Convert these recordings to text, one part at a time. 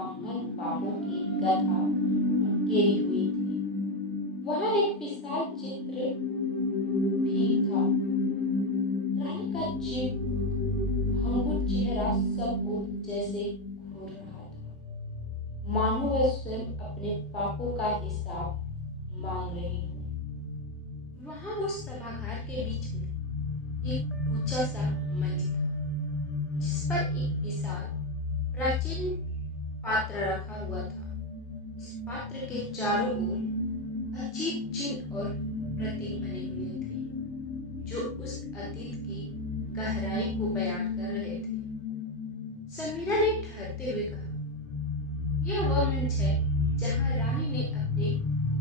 महान पापों की गाथा उकेरी हुई थी। वहाँ एक विशाल चित्र भी था। रानी का चित भंगुर चेहरा सब ओर जैसे घूर रहा था, मानो वह स्वयं अपने पापों का हिसाब मांग रही हो। वहाँ उस सभागार के बीच में एक ऊंचा सा मंच था, जिस पर एक विशाल प्राचीन पात्र रखा हुआ था। उस पात्र के चारों ओर अजीब चिन्ह और प्रतीक बने हुए थे, जो उस अतीत की गहराई को बयान कर रहे थे। समीरा ने ठहरते हुए कहा, यह वह मंच है जहाँ रानी ने अपने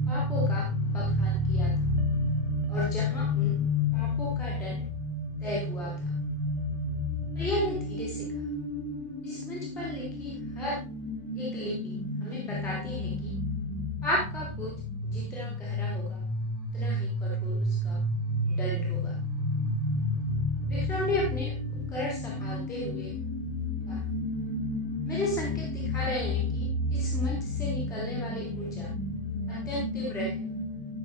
पापों का बखान किया था और जहाँ उन पापों का दंड तय हुआ था। प्रिया ने धीरे से कहा, इस मंच पर लिखी हर एक लिपि हमें बताती है कि पाप का बोझ जितना गहरा होगा उतना ही कठोर उसका दंड होगा। विक्रम ने अपने उपकरण संभालते हुए कहा, मेरे संकेत दिखा रहे हैं कि इस मंच से निकलने वाली ऊर्जा अत्यंत तीव्र है।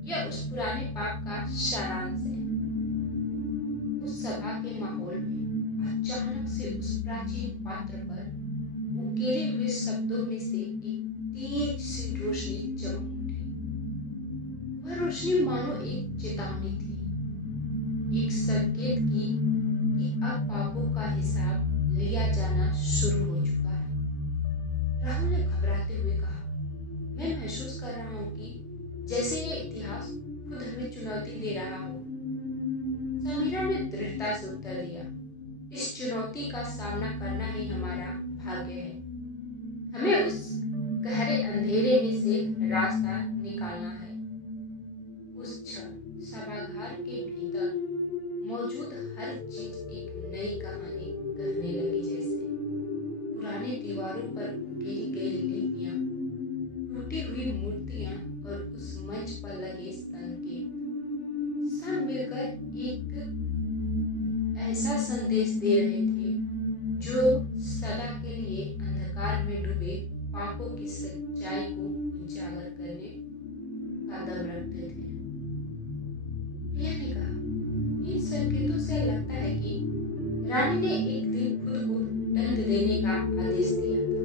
यह उस पुराने पाप का सारांश है। उस सभा के माहौल में अचानक से उस प्राचीन पात्र पर उकेरे हुए शब्दों में से एक तेज सी रोशनी चमक उठी। वह रोशनी मानो एक चेतावनी थी, एक संकेत की कि अब पापों का हिसाब लिया जाना शुरू हो चुका है। राहुल ने घबराते हुए कहा, मैं महसूस कर रहा हूँ कि जैसे ये इतिहास खुद हमें चुनौती दे रहा हो। समीरा ने दृढ़ता से उत्तर दिया, इस चुनौती का सामना करना ही हमारा भाग्य है। हमें उस गहरे अंधेरे में से रास्ता निकालना है। उस क्षण सभागार के भीतर मौजूद हर चीज एक नई कहानी कहने लगी। जैसे पुरानी दीवारों पर उकेरी गई लिपियां, टूटी हुई मूर्तियां और उस मंच पर लगे संकेत सब मिलकर एक ऐसा संदेश दे रहे थे जो सदा के लिए अंधकार में डूबे पापों की सच्चाई को उजागर करने का दम रखते थे। प्रिया ने कहा, इन संकेतों से लगता है कि रानी ने एक दिन खुद को दंड देने का आदेश दिया था,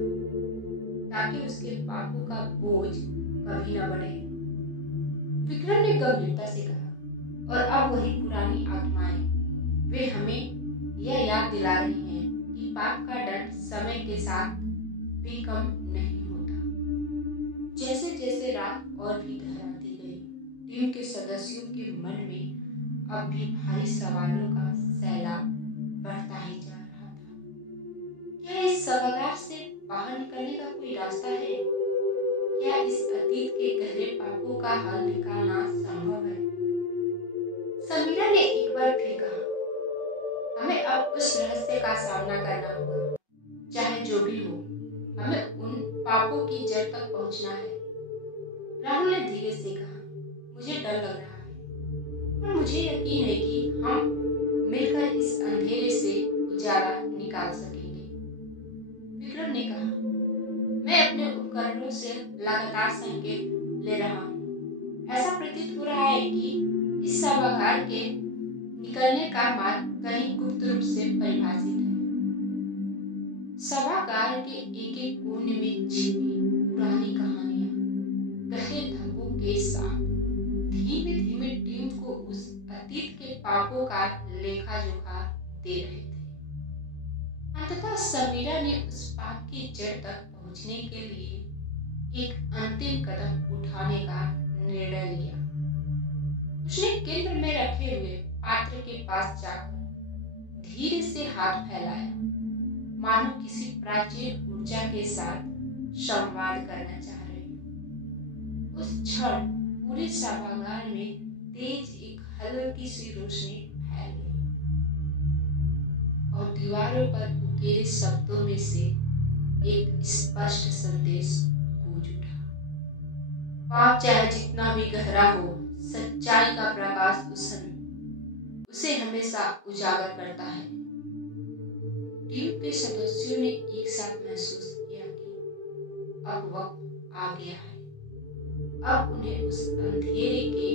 ताकि उसके पापों का बोझ कभी न बढ़े। विक्रम ने गंभीरता से कहा, और अब वही पुरानी आत्माएं, वे हमें यह याद दिला रही हैं कि पाप का दंड समय के साथ भी कम नहीं होता। जैसे जैसे रात और भी गहराती गई, टीम के सदस्यों के मन में अब भी भारी सवालों का सैलाब बढ़ता ही जा रहा था। क्या इस सभागार से बाहर निकलने का कोई रास्ता है? क्या इस अतीत के गहरे पापों का हल निकालना संभव है? समीरा ने एक बार फिर कहा, हमें अब उस रहस्य का सामना करना होगा, चाहे जो भी हो। हमें उन पापों की जड़ तक पहुंचना है। राहुल ने धीरे से कहा, मुझे डर लग रहा है, पर मुझे यकीन है कि हम मिलकर इस अंधेरे से उजाला निकाल सकेंगे। विक्रम ने कहा, मैं अपने उपकरणों से लगातार संकेत ले रहा हूँ। ऐसा प्रतीत हो रहा है कि इस सभागार के निकलने का मार्ग कहीं गुप्त रूप से परिभाषित है। सभागार के एक एक कोने में छिपी पुरानी कहानियां गहरे धब्बों के साथ धीमे धीमे टीम को उस अतीत के पापों का लेखा जोखा दे रहे थे। अंततः समीरा ने उस पाप की जड़ तक पहुंचने के लिए एक अंतिम कदम उठाने का निर्णय लिया। उसने केंद्र में रखे हुए पात्र के पास जाकर धीरे से हाथ फैलाया, मानो किसी प्राचीन ऊर्जा के साथ संवाद करना चाह रही हो। उस क्षण पूरे सभागार में तेज एक हल्की सी रोशनी फैल गई और दीवारों पर उकेरे शब्दों में से एक स्पष्ट संदेश गूंज उठा, पाप चाहे जितना भी गहरा हो, सच्चाई का प्रकाश उसे हमेशा उजागर करता है। टीम के सदस्यों ने एक साथ महसूस किया कि अब वक्त आ गया है। अब उन्हें उस अंधेरे के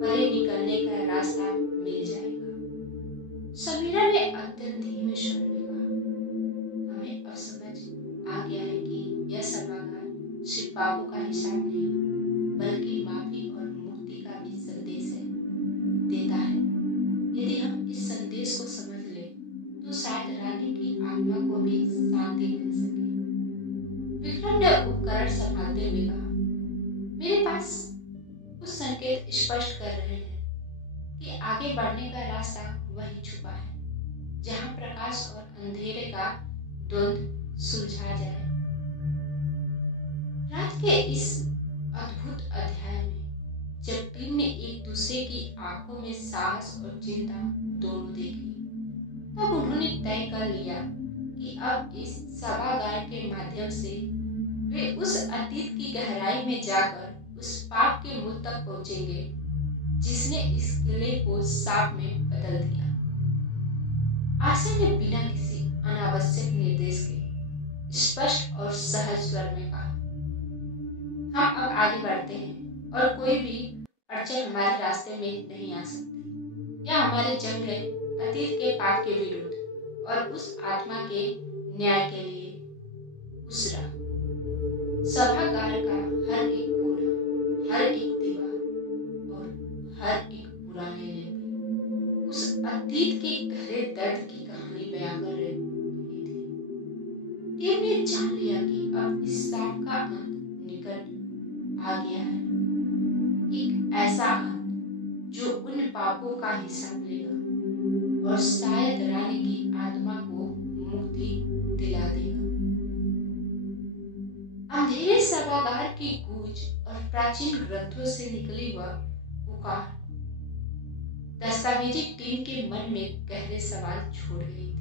परे निकलने का रास्ता मिल जाएगा। समीरा ने अत्यंत धीमे स्वर में कहा, हमें अब समझ आ गया है कि यह सभागार सिर्फ पापों का हिसाब नहीं बल्कि माफी और मुक्ति का भी संदेश देता है। यदि हम इस संदेश को समझ लें तो शायद रानी की आत्मा को भी शांति मिल सके। विक्रम ने उपकरण संभालते हुए कहा, मेरे पास कुछ संकेत स्पष्ट कर रहे हैं कि आगे बढ़ने का रास्ता वही छुपा है जहां प्रकाश और अंधेरे का द्वंद्व सुलझा जाए। रात के इस अद्भुत अध्याय में जब टीम ने एक दूसरे की आंखों में साहस और चिंता दोनों देखी, तब उन्होंने तय कर लिया कि अब इस सभागार के माध्यम से वे उस अतीत की गहराई में जाकर उस पाप के मूल तक पहुंचेंगे जिसने इस किले को सांप में बदल दिया। आशा ने बिना किसी अनावश्यक निर्देश के स्पष्ट और सहज स्वर में कहा, हम अब आगे बढ़ते हैं और कोई भी अड़चन हमारे रास्ते में नहीं आ सकती। यह हमारी जंग है अतीत के पाप के विरुद्ध और उस आत्मा के न्याय के लिए। उस राह सभागार का हर एक कोना, हर एक दीवार और हर एक पुराने लिपि उस अतीत के गहरे दर्द की कहानी बयां कर रही थी। टीम ने जान लिया कि अब इस सांप का अंत निकट आ गया है, एक ऐसा अंत जो उन पापों का हिसाब लेगा और शायद रानी की आत्मा को मुक्ति दिला देगा। अंधेरे सभागार की गूंज और प्राचीन ग्रंथों से निकली वह पुकार दस्तावेजी टीम के मन में गहरे सवाल छोड़ रही थी।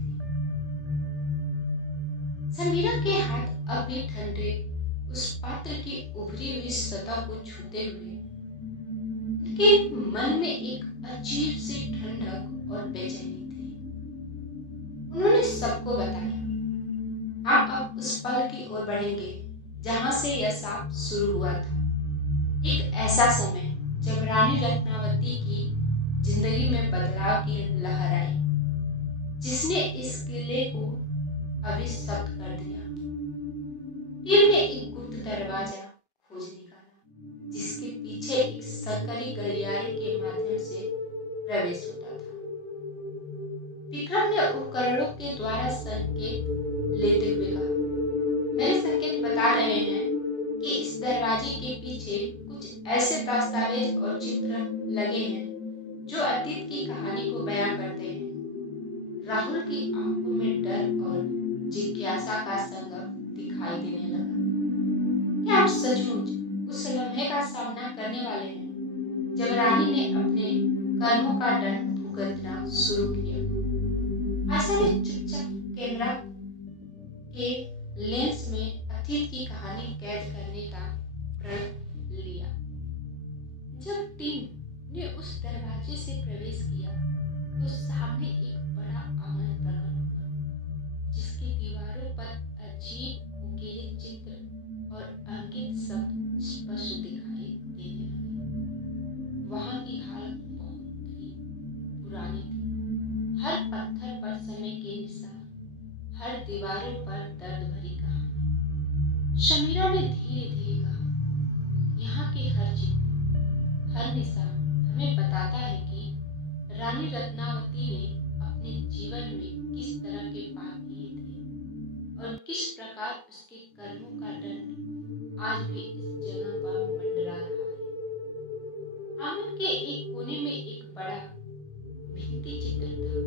समीरा के हाथ अब भी ठंडे उस पात्र की उभरी हुई सतह को छूते हुए उनके मन में एक अजीब सी ठंडक और बेचैनी थी। उन्होंने सबको बताया, हम अब उस पल की ओर बढ़ेंगे जहां से यह सांप शुरू हुआ था। एक ऐसा समय जब रानी रत्नावती की जिंदगी में बदलाव की लहर आई, जिसने इस किले को अभिशप्त कर दिया। टीम ने एक गुप्त दरवाजा खोज निकाला जिसके पीछे एक संकरी गलियारे के माध्यम से प्रवेश होता था। विक्रम ने उपकरणों के द्वारा संकेत लेते हुए कहा, मेरे संकेत बता रहे हैं कि इस दरवाजे के पीछे कुछ ऐसे दस्तावेज और चित्र लगे हैं जो अतीत की कहानी को बयां करते हैं। राहुल की आंखों में डर और जिज्ञासा का संगम दिखाई देने लगा। क्या आप सचमुच उस लम्हे का सामना करने वाले हैं जब रानी ने अपने कर्मों का दंड भुगतना शुरू किया? आशा ने चुपचाप कैमरा के लेंस में अतीत की कहानी कैद करने का प्रण लिया। जब टीम ने उस दरवाजे से प्रवेश किया तो सामने एक बड़ा आंगन प्रकट हुआ जिसकी दीवारों पर अजीब उकेरे चित्र और अंकित शब्द स्पष्ट दिखाई देने लगे। वहां की हालत बहुत ही पुरानी थी। हर पत्थर पर समय के निशान, हर दीवारों पर दर्द भरी कहानी। समीरा ने धीरे धीरे कहा, यहाँ के हर चित्र, हर निशान हमें बताता है कि रानी रत्नावती ने अपने जीवन में किस तरह के पाप किए थे और किस प्रकार उसके कर्मों का दंड आज भी इस जगह पर मंडरा रहा है। आंगन के एक कोने में एक बड़ा भित्ति चित्र था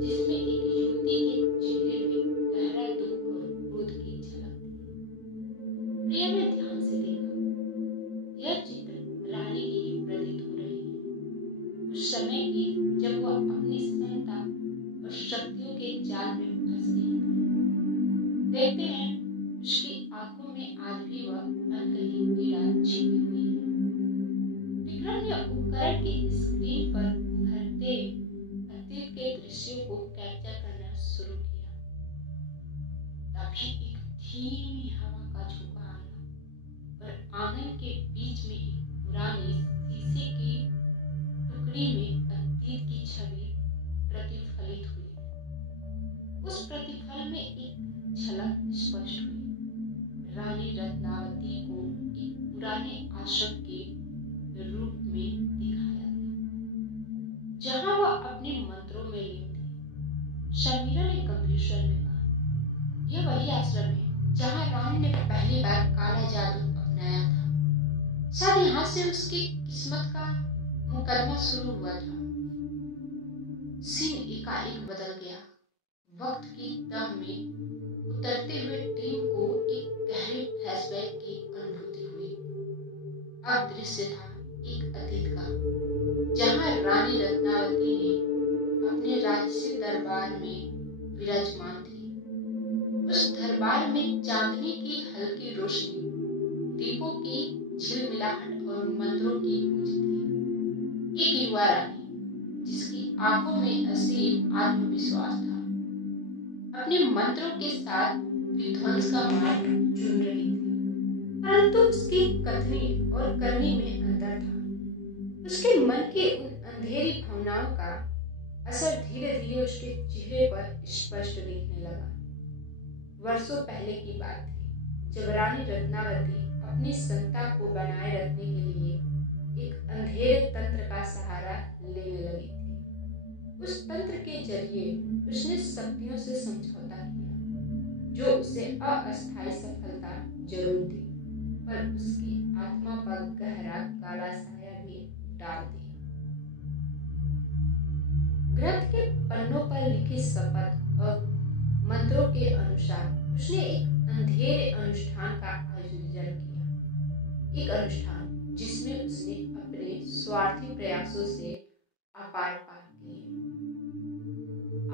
जिसमें एक युवती के चेहरे में गहरा दुख और क्रोध की झलक थी। प्रिया ने ध्यान से देखा, यह चित्र रानी की ही प्रतीत हो रही है, उस समय की जब वह अपनी क्षमता और शक्तियों के जाल में फंस गई थी। देखते हैं उसकी आंखों में आज भी वह अनकही पीड़ा छिपी हुई है। विक्रम ने उपकरण की स्क्रीन पर उभरते अतीत के दृश्यों को कैप्चर करना शुरू किया। तभी एक धीमी हवा का झोंका आया और आंगन के बीच में एक पुरानी शीशे की टुकड़ी में अतीत की छवि प्रतिफलित हुई। उस प्रतिफल में एक झलक स्पष्ट हुई। रानी रत्नावती को एक पुराने आश्रम के रूप में दिखाया गया, जहां वह अपने मंत्रों में लीन थी। शर्मिला ने गंभीर स्वर में कहा, यह वही आश्रम है जहां रानी ने पहली बार काला जादू अपनाया था। शायद यहाँ से उसकी किस्मत का मुकदमा शुरू हुआ था। सीन एकाएक बदल गया। वक्त की तह में उतरते हुए टीम को एक गहरे फ्लैशबैक की अनुभूति हुई। अब दृश्य था एक अतीत का, जहां रानी रत्नावती ने अपने राजसी दरबार में विराजमान थी। उस दरबार में चांदनी की हल्की रोशनी, दीपों की झिलमिलाहट और मंत्रों की गूंज थी। एक युवा रानी जिसकी आंखों में असीम आत्मविश्वास था, अपने मंत्रों के साथ विध्वंस का मार्ग चुन रही थी। परंतु उसकी कथनी और करनी में अंतर था। उसके मन की उन अंधेरी भावनाओं का असर धीरे धीरे उसके चेहरे पर स्पष्ट दिखने लगा। वर्षों पहले की बात थी, जब रानी रत्नावती अपनी सत्ता को बनाए रखने के लिए एक अंधेरे तंत्र का सहारा लेने लगी थी। उस तंत्र के जरिए उसने शक्तियों से समझौता किया, जो उसे अस्थायी सफलता जरूर दी, पर उसकी आत्मा पर गहरा काला साया भी डाल दिया। ग्रंथ के पन्नों पर लिखी शपथ और मंत्रों के अनुसार उसने एक अंधेरे अनुष्ठान का आयोजन किया। एक अनुष्ठान जिसमें उसने अपने स्वार्थी प्रयासों से अपार पार किए।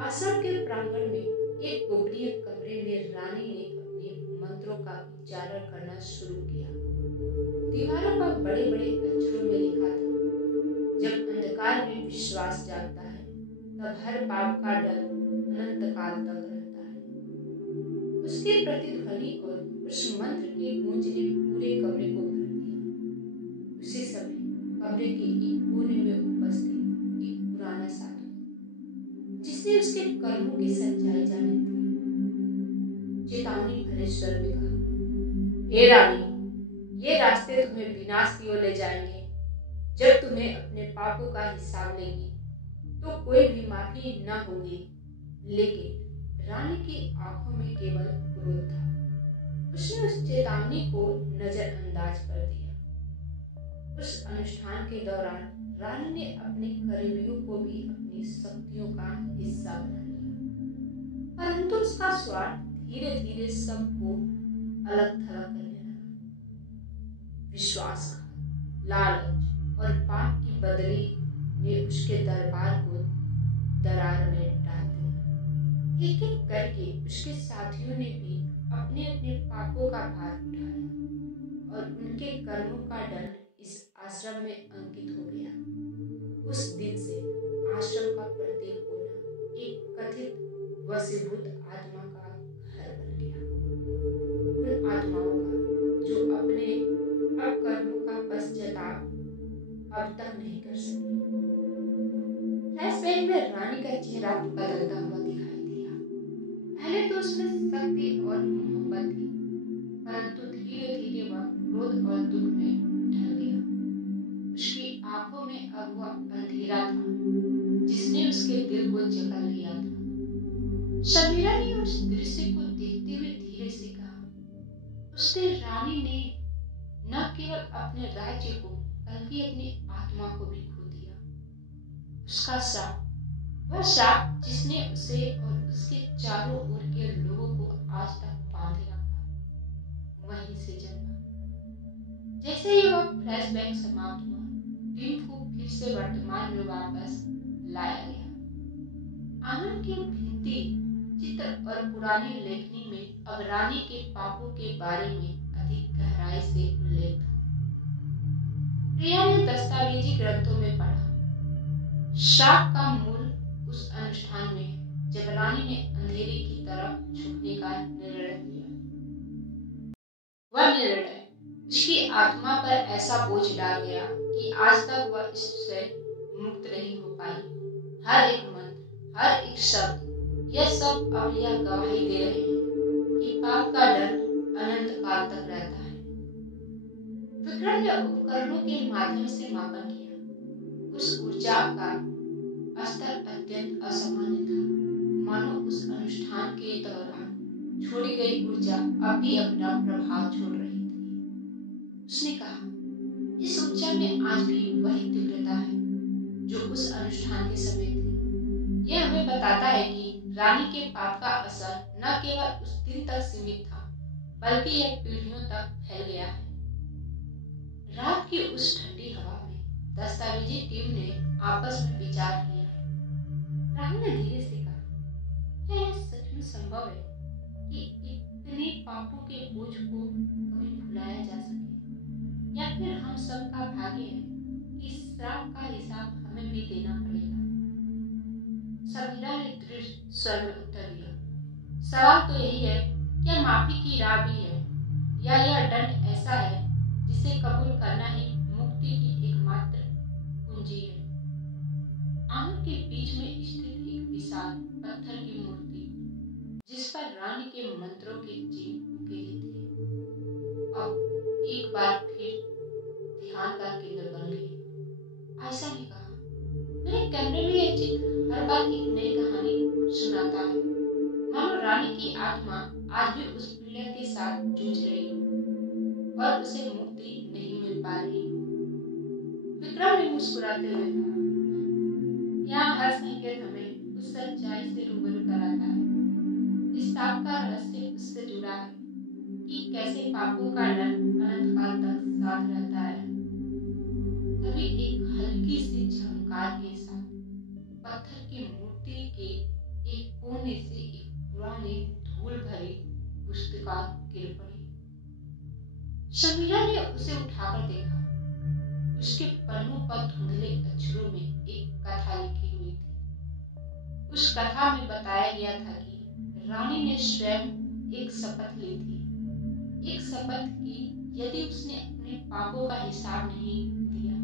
आश्रम के प्रांगण में एक गोपनीय कमरे में रानी ने अपने मंत्रों का उच्चारण करना शुरू किया। दीवारों पर बड़े बड़े अक्षरों में लिखा था, जब अंधकार में विश्वास जागता है तब हर पाप का डर अनंत काल तक रहता है। उसकी प्रतिध्वनि और उस मंत्र की गूंज ने पूरे कमरे को भर दिया। उसी समय कमरे के एक कोने में उपस्थित एक पुराना साधु, जिसने उसके कर्मों की सच्चाई जानी थी, चेतावनी भरे स्वर में कहा, हे रानी, ये रास्ते तुम्हें विनाश की ओर ले जाएंगे। जब तुम्हें अपने पापों का हिसाब लेगी तो कोई भी माफी न होगी। लेकिन रानी की आंखों में केवल क्रोध था। उसने उस चेतावनी को नजरअंदाज कर दिया। उस अनुष्ठान के दौरान रानी ने अपने करीबियों को भी अपनी शक्तियों का हिस्सा बना लिया, परंतु उसका स्वार्थ धीरे धीरे सबको अलग थलग करने लगा। विश्वासघात, लालच और पाप की बदली ने उसके दरबार को दरार में डाल दिया। एक एक करके उसके साथियों ने भी अपने अपने पापों का भार उठाया और उनके कर्मों का दंड इस आश्रम में अंकित हो गया। उस दिन से आश्रम का प्रत्येक कोना एक कथित वशीभूत आत्मा का घर बन गया। उन आत्माओं का जो अपने अपकर्मों का पश्चाताप अब तक नहीं कर सके। फ्लैशबैक में रानी का चेहरा बदलता हुआ दिखाई दिया। पहले तो उसमें शक्ति और मोहब्बत थी, परंतु धीरे धीरे वह क्रोध और दुख में ढल गया। उसकी आंखों में अब वह अंधेरा था जिसने उसके दिल को जकड़ लिया था। शर्मिला ने उस दृश्य को देखते हुए धीरे से कहा, उस दिन रानी ने न केवल अपने राज्य को बल्कि अपनी आत्मा को भी खो दिया। उसका शाप, वह शाप जिसने उसे और उसके चारों ओर के लोगों को आज तक बांधे रखा, वहीं से जन्मा। जैसे ही वह फ्लैशबैक समाप्त हुआ, टीम को फिर से वर्तमान में वापस लाया गया। आंगन की भित्ति, चित्र और पुरानी लेखनी में अब रानी के पापों के बारे में अधिक गहराई से उल्लेख था। प्रिया ने दस्तावेजी ग्रंथों में पढ़ा, शाप का मूल उस अनुष्ठान में है जब रानी ने अंधेरे की तरफ झुकने का निर्णय लिया। वह निर्णय उसकी आत्मा पर ऐसा बोझ डाल गया कि आज तक वह इससे मुक्त नहीं हो पाई। हर एक मंत्र, हर एक शब्द, यह सब अब यह गवाही दे रहे हैं कि पाप का दंड अनंत काल तक रहता है। विक्रम ने उपकरणों के माध्यम से मापन किया। उस ऊर्जा का स्तर अत्यंत असामान्य था, मानो उस अनुष्ठान के दौरान छोड़ी गई ऊर्जा अब भी अपना प्रभाव छोड़ रही थी। उसने कहा, इस ऊर्जा में आज भी वही तीव्रता है जो उस अनुष्ठान के समय थी। यह हमें बताता है कि रानी के पाप का असर न केवल उस दिन तक सीमित था, बल्कि यह पीढ़ियों तक फैल गया है। रात की उस ठंडी हवा में दस्तावेजी टीम ने आपस में विचार किया। राहुल ने धीरे से कहा, क्या यह सच में संभव है कि इतने पापों के बोझ को कभी भुलाया जा सके, या फिर हम सबका भाग्य है कि इस श्राप का हिसाब हमें भी देना पड़ेगा? समीरा ने दृढ़ स्वर में उत्तर दिया, सवाल तो यही है, क्या माफी की राह भी है, या यह दंड ऐसा है जिसे कबूल करना ही मुक्ति की एकमात्र कुंजी है? आंगन के बीच में स्थित एक विशाल पत्थर की मूर्ति, जिस पर रानी के मंत्रों के चिन्ह उकेरे थे, अब एक बार फिर ध्यान का केंद्र बन गई। आयशा ने कहा, मेरे कमरे में यह चित्र हर बार एक नई कहानी सुनाता है, मानो रानी की आत्मा आज भी उस पीड़ा के साथ जूझ रही हो और उसे मुक्ति नहीं मिल पा रही। विक्रम ने मुस्कुराते हुए कहा, यहाँ हर संकेत हमें उस सच्चाई से रूबरू कराता है। इस पाप का रहस्य उससे जुड़ा है कि कैसे पापों का दंड अनंत काल तक साथ रहता है। तभी एक हल्की सी झंकार के साथ पत्थर की मूर्ति के एक कोने से एक पुरानी धूल भरी पुस्तिका गिर पड़ी। समीरा ने उसे उठाकर देखा। उसके पन्नों पर धुंधले अक्षरों में एक कथा लिखी हुई थी। उस कथा में बताया गया था कि रानी ने स्वयं एक शपथ ली थी, एक शपथ की यदि उसने अपने पापों का हिसाब नहीं दिया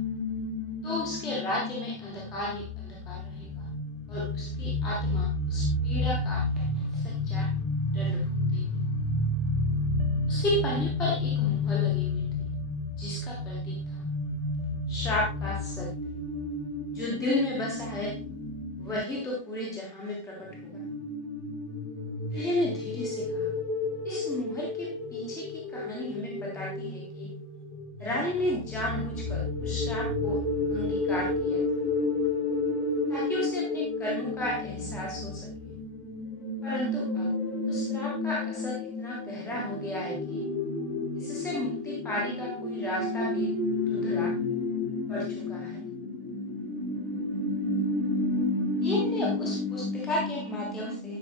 तो उसके राज्य में अंधकार ही अंधकार रहेगा और उसकी आत्मा उस पीड़ा का सच्चा दंड भुगतेगी। उसी पन्ने पर एक मुहर लगी हुई थी, जिसका प्रतीक था श्राप का सत्य। जो दिल में बसा है वही तो पूरे जहां में प्रकट होगा। प्रिया ने धीरे से कहा, इस मुहर के पीछे की कहानी हमें बताती है कि रानी ने जानबूझकर उस श्राप को अंगीकार किया था ताकि उसे अपने कर्मों का एहसास हो सके। परंतु अब उस श्राप का असर इतना गहरा हो गया है कि इससे मुक्ति पाने का कोई रास्ता भी धुंधला पड़ चुका है। टीम ने उस पुस्तिका के माध्यम से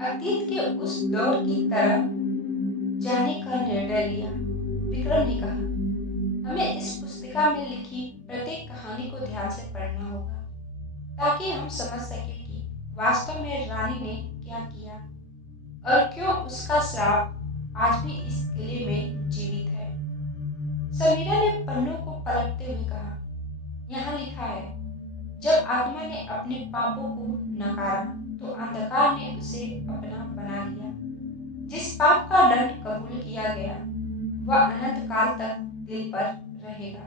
अतीत के उस दौर की तरफ जाने का निर्णय लिया। विक्रम ने कहा, हमें इस पुस्तिका में लिखी प्रत्येक कहानी को ध्यान से पढ़ना होगा ताकि हम समझ सके कि वास्तव में रानी ने क्या किया और क्यों उसका श्राप आज भी इस किले में जीवित है। समीरा ने पन्नों को पलटते हुए कहा, यहाँ लिखा है, जब आत्मा ने अपने पापों को नकारा तो अंधकार ने उसे अपना बना लिया। जिस पाप का दंड कबूल किया गया वह अनंत काल तक दिल पर रहेगा।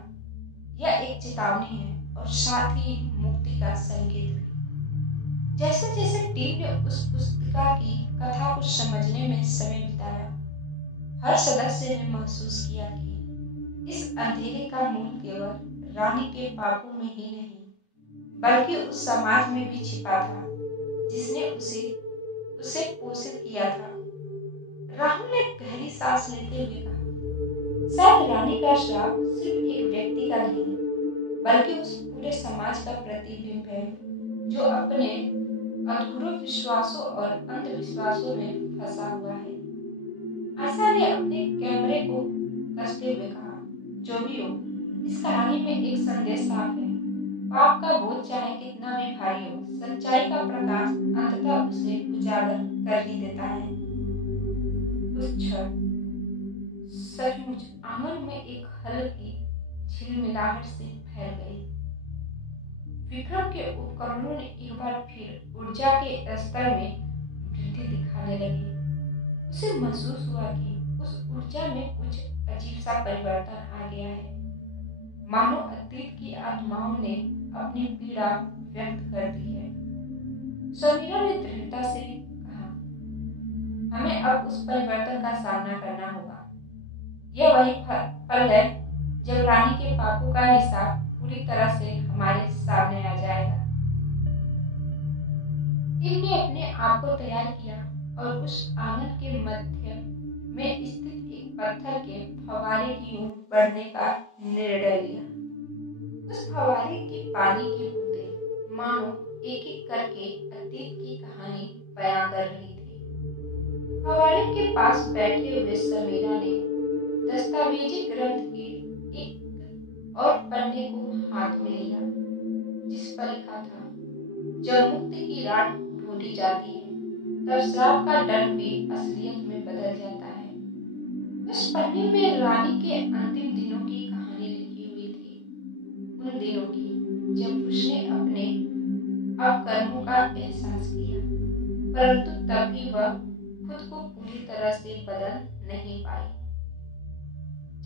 यह एक चेतावनी है और साथ ही मुक्ति का संकेत भी। जैसे जैसे टीम ने उस पुस्तिका की कथा को समझने में समय बिताया, हर सदस्य ने महसूस किया कि इस अंधेरे का मूल केवल रानी के पापों में ही नहीं बल्कि उस समाज में भी छिपा था जिसने उसे पोषित किया था। राहुल ने गहरी सांस लेते हुए कहा, शायद रानी का श्राप सिर्फ एक व्यक्ति का नहीं बल्कि उस पूरे समाज का प्रतिबिंब है जो अपने अधूरे विश्वासों और अंधविश्वासों में फंसा हुआ है। आशा ने अपने कैमरे को कसते हुए कहा, जो भी हो, इस कहानी में एक संदेश साफ है, पाप का बोझ चाहे कितना भी भारी हो, सच्चाई का प्रकाश अंततः उसे उजागर कर ही देता है। उस क्षण सचमुच आंगन में एक हल्की झिलमिलाहट से फैल गई। विक्रम के उपकरणों ने एक बार फिर ऊर्जा के स्तर में वृद्धि दिखाने लगी। उसे महसूस हुआ कि उस ऊर्जा में कुछ अजीब सा परिवर्तन आ गया है, मानो अतीत की आत्माओं ने अपनी पीड़ा व्यक्त कर दी है। समीरा ने दृढ़ता से कहा, हमें अब उस परिवर्तन का सामना करना होगा। यह वही पल है जब रानी के पापों का हिसाब पूरी तरह से हमारे सामने आ जाएगा। टीम ने अपने आप को तैयार किया और उस आंगन के मध्य में स्थित एक पत्थर के फव्वारे की ओर बढ़ने का निर्णय लिया। उस फव्वारे की पानी की बूंदें मानो एक एक करके अतीत की कहानी बयां कर रही थी। फव्वारे के पास बैठे हुए समीरा ने दस्तावेजी ग्रंथ के एक और पन्ने को हाथ में लिया, जिस पर लिखा था, जब मुक्ति की राह ढूंढी जाती है तब श्राप का दंड भी असलियत में बदल जाता है। उस पन्ने में रानी के अंतिम दिनों की कहानी लिखी हुई थी, उन दिनों की जब उसने अपने अपकर्मों का एहसास किया, परंतु तब भी वह खुद को पूरी तरह से बदल नहीं पाई।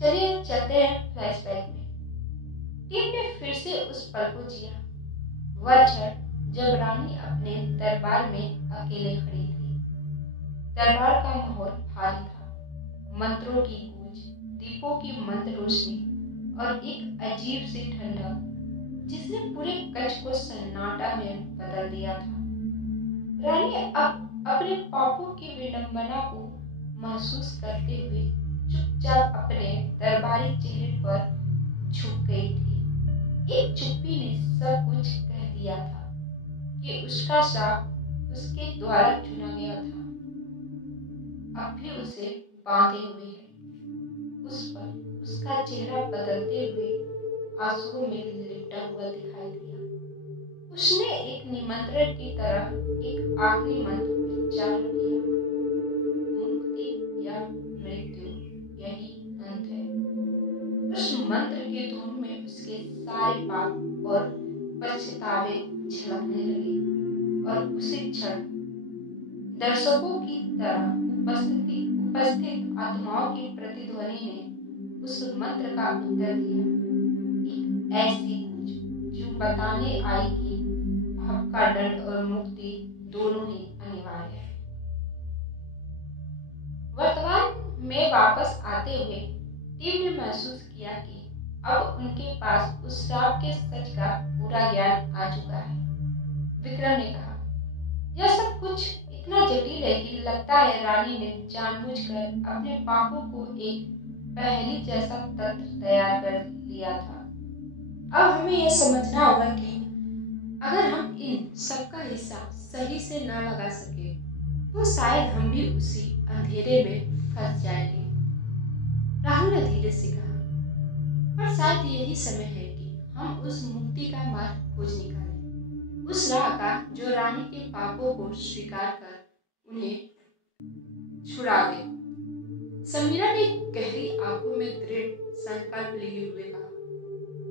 चलिए चलते हैं फ्लैशबैक में। टीम ने फिर से उस पल को जिया, वह क्षण जब रानी अपने दरबार में अकेले खड़ी थी। दरबार का माहौल भारी था, मंत्रों की गूंज, दीपों की मंद रोशनी और एक अजीब सी ठंडक जिसने पूरे कच्छ को सन्नाटा में बदल दिया था। रानी अब अपने पापों की विडंबना को महसूस करते हुए चुपचाप अपने दरबारी चेहरे पर झुक गई थी। एक चुप्पी ने सब कुछ कह दिया था कि उसका श्राप उसके द्वारा चुना गया था, अब भी उसे बांधे हुए है। उस पर उसका चेहरा बदलते हुए आंसुओं में लिपटा हुआ दिखाई दिया। उसने एक निमंत्रण की तरह एक आखिरी मंत्र उच्चारण किया, मुक्ति या मृत्यु, यही अंत है। उस मंत्र की धुन में उसके सारे पाप और पछतावे झलकने लगे और उसी क्षण दर्शकों की तरह उपस्थित आत्माओं की प्रतिध्वनि ने उस मंत्र का उत्तर दिया, एक ऐसी गूंज जो बताने आई कि पाप का दंड और मुक्ति दोनों ही अनिवार्य है। वर्तमान में वापस आते हुए टीम ने महसूस किया कि अब उनके पास उस श्राप के सच का पूरा ज्ञान आ चुका है। विक्रम ने कहा, यह सब कुछ इतना जटिल है कि लगता है रानी ने जानबूझकर अपने पापों को एक पहेली जैसा तंत्र तैयार कर लिया था। अब हमें यह समझना होगा कि अगर हम इन सबका हिसाब सही से न लगा सके तो शायद हम भी उसी अंधेरे में फंस जाएंगे। राहुल ने धीरे से कहा, पर शायद यही समय है कि हम उस मुक्ति का मार्ग खोज निकालें, उस राह का जो रानी के पापों को स्वीकार कर उन्हें छुड़ा दे। समीरा ने गहरी आंखों में दृढ़ संकल्प लिए हुए कहा,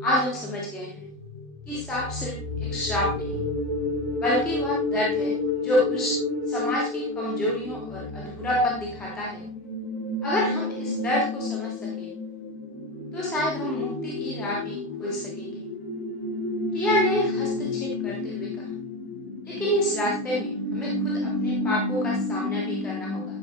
आज हम समझ गए हैं कि श्राप सिर्फ एक श्राप नहीं, बल्कि वह दर्द है जो उस समाज की कमजोरियों और अधूरापन दिखाता है। अगर हम इस दर्द को समझ सके तो शायद हम मुक्ति की राह भी खोज सकेंगे। प्रिया ने हस्तक्षेप करते हुए कहा, लेकिन इस रास्ते में हमें खुद अपने पापों का सामना भी करना होगा,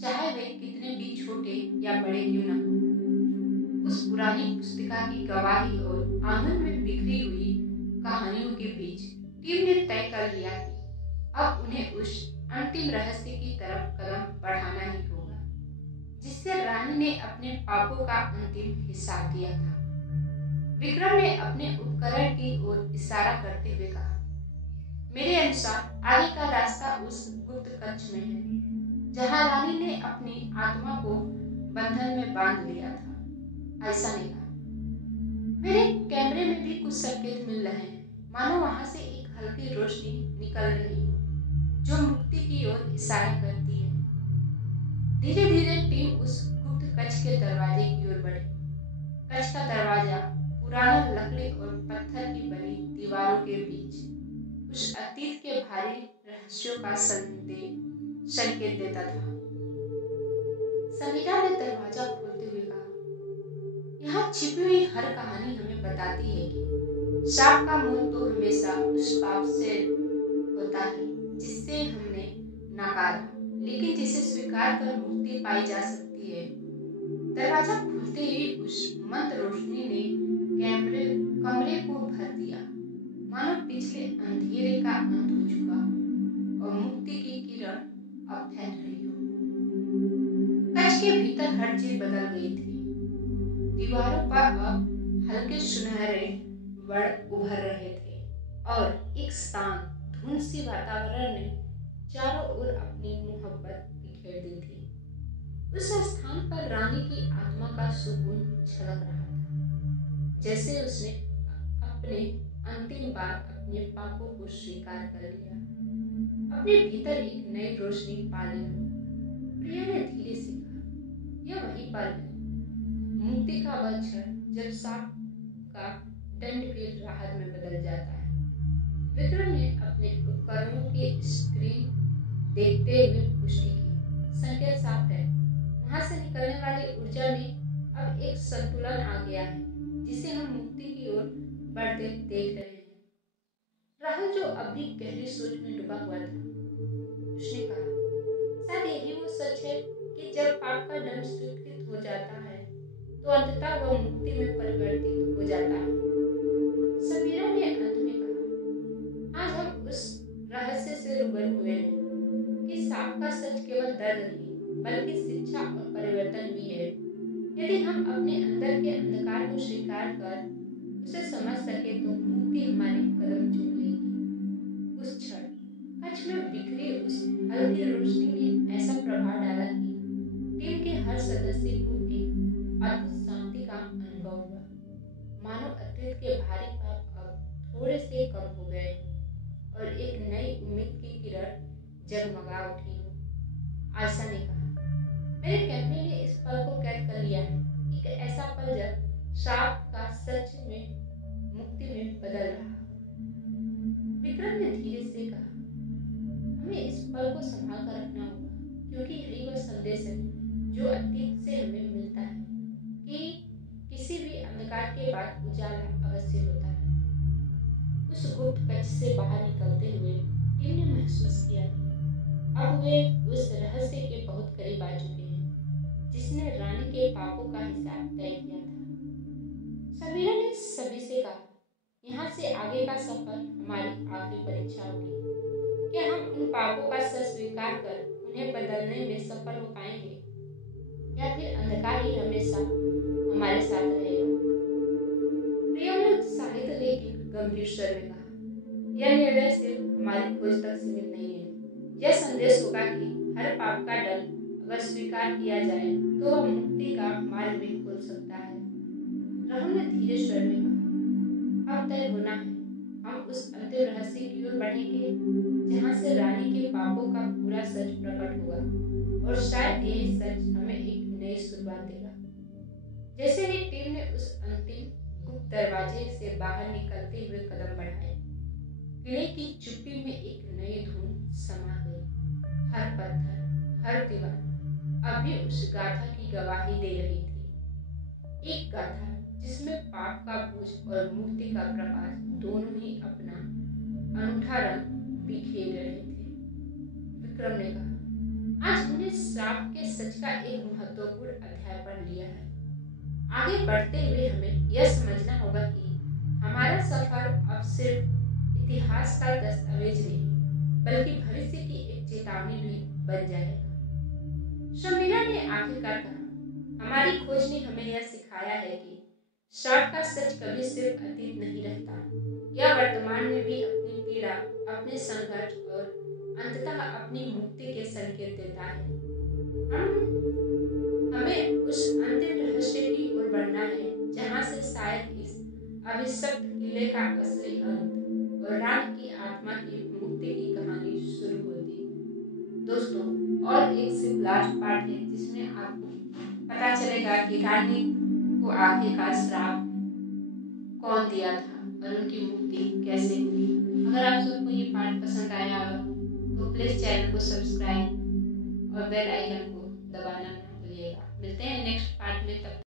चाहे वे कितने भी छोटे या बड़े क्यों न हो। उस पुरानी पुस्तिका की गवाही और आंगन में बिखरी हुई कहानियों के बीच टीम ने तय कर लिया कि अब उन्हें उस अंतिम रहस्य की तरफ कदम बढ़ाना ही होगा, जिससे रानी ने अपने पापों का अंतिम हिसाब दिया था। विक्रम ने अपने उपकरण की ओर इशारा करते हुए कहा, मेरे अनुसार आगे का रास्ता उस गुप्त कक्ष में है, जहां रानी ने अपनी आत्मा को बंधन में बांध लिया था। ऐसा ने कहा, मेरे कैमरे में भी कुछ संकेत मिल रहे हैं, मानो वहां से एक हल्की रोशनी निकल रही हो जो मुक्ति की ओर इशारा करती है। धीरे धीरे टीम उस गुप्त कच्छ के दरवाजे की ओर बढ़े। कच्छ का दरवाजा पुराना लकड़ी और पत्थर की बनी दीवारों के बीच उस अतीत के भारी रहस्यों का संकेत देता था। समीरा ने दरवाजा खोलते हुए कहा, यहाँ छिपी हुई हर कहानी हमें बताती है कि श्राप का मूल तो हमेशा उस पाप से होता है जिससे हमने नकारा, लेकिन जिसे स्वीकार कर मुक्ति पाई जा सकती है। दरवाजा खुलते ही उस मंद रोशनी ने कमरे को भर दिया, मानो पिछले अंधेरे का अंत हो चुका और मुक्ति की किरण अब फैल रही हो। कच्छ के भीतर हर चीज बदल गई थी। दीवारों पर अब हल्के सुनहरे वर्ण उभर रहे थे और एक शांत धुंध सी वातावरण ने चारों ओर अपनी मोहब्बत बिखेर दी थी। उस स्थान पर रानी की आत्मा का सुकून झलक रहा था, जैसे उसने अपने अंतिम बार अपने पापों को स्वीकार कर लिया, अपने भीतर एक नई रोशनी पा ली हो। प्रिया ने धीरे से कहा, यह वही पल है, मुक्ति का वह क्षण जब सांप का दंड भी राहत में बदल जाता है। विक्रम ने अपने उपकरणों की स्क्रीन देखते हुए पुष्टि की। संकेत साफ है, वहां से निकलने वाली ऊर्जा में अब एक संतुलन आ गया है, जिसे हम मुक्ति की ओर बढ़ते देख रहे हैं। राहुल, जो अभी गहरी सोच में डूबा हुआ था, उसने कहा, शायद यही वो सच है कि जब पाप का दंड स्वीकृत हो जाता है तो अंततः वह मुक्ति में परिवर्तित हो जाता है। समीरा ने अंत में कहा, आज हम उस रहस्य से रूबरू हुए हैं कि सांप का सच केवल दर्द नहीं बल्कि शिक्षा और परिवर्तन भी है। यदि हम अपने अंदर के अंधकार को स्वीकार कर उसे समझ सके तो मुक्ति हमारे कदम चूम लेगी। उस क्षण कच्छ में बिखरी उस हल्की रोशनी ने ऐसा प्रभाव डाला कि टीम के हर सदस्य को एक अद्भुत शांति का अनुभव हुआ, मानो अतीत के भारी पाप अब थोड़े से कम हो गए और एक नई उम्मीद की किरण जगमगा उठी हो। आशा ने कहा, मेरे कैमरे ने इस पल को कैद कर लिया है, एक ऐसा पल जब श्राप का सच में मुक्ति में बदल रहा। विक्रम ने धीरे से कहा, हमें इस पल को संभाल कर रखना होगा, क्योंकि यही वह संदेश है जो अतीत से हमें मिलता है कि किसी भी अंधकार के बाद उजाला अवश्य होता है। उस गुप्त कक्ष से बाहर निकलते हुए टीम ने महसूस किया कि अब वे उस रहस्य के बहुत करीब आ चुके हैं जिसने रानी के पापों का हिसाब तय किया था। समीरा ने सभी से कहा, यहाँ से आगे का सफर हमारी आखिरी परीक्षा होगी। क्या हम उन पापों का सच स्वीकार कर उन्हें बदलने में सफल हो पाएंगे, या फिर अंधकार ही हमेशा हमारे साथ रहेगा? प्रिया ने उत्साहित लेकिन गंभीर स्वर में कहा, यह निर्णय सिर्फ हमारी खोज तक सीमित नहीं है। यह संदेश होगा कि हर पाप का दंड अगर स्वीकार किया जाए तो वह मुक्ति का मार्ग भी खोल सकता है। राहुल ने धीरे स्वर में कहा, अब तय होना है, हम उस अंतिम रहस्य की ओर बढ़ेंगे जहाँ से रानी के पापों का पूरा सच प्रकट होगा, और शायद यही सच हमें एक नई शुरुआत देगा। जैसे ही टीम ने उस अंतिम गुप्त दरवाजे से बाहर निकलते हुए कदम बढ़ाए, किले की चुप्पी में एक नई धुन समा गई। हर पत्थर, हर दीवार अभी उस गाथा की गवाही दे रही थी, एक गाथा जिसमें पाप का बोझ और मुक्ति का प्रकाश दोनों ही अपना अनूठा रंग बिखेर रहे थे। विक्रम ने कहा, आज हमने श्राप के सच का एक महत्वपूर्ण अध्याय पढ़ लिया है। आगे बढ़ते हुए हमें यह समझना होगा कि हमारा सफर अब सिर्फ इतिहास का दस्तावेज नहीं बल्कि भविष्य की एक चेतावनी भी बन जाएगा। शमीरा ने आखिरकार कहा, हमारी खोज ने हमें यह सिखाया है कि श्राप का सच कभी सिर्फ अतीत नहीं रहता, यह वर्तमान में भी अपनी पीड़ा, अपने संघर्ष और अंततः अपनी मुक्ति के संकेत देता है। हमें उस अंतिम रहस्य की ओर बढ़ना है जहाँ से शायद इस अभिशप्त किले का असली अंत और रात की आत्मा की मुक्ति की कहानी शुरू होती। दोस्तों, और एक सिर्फ लास्ट पार्ट है जिसमें आपको पता चलेगा कि रानी को आखिरकार श्राप कौन दिया था और उनकी मुक्ति कैसे हुई। अगर आप सबको ये पार्ट पसंद आया हो तो प्लीज़ चैनल को सब्सक्राइब और बेल आइकन को दबाना ना भूलिएगा। मिलते हैं नेक्स्ट पार्ट में, तब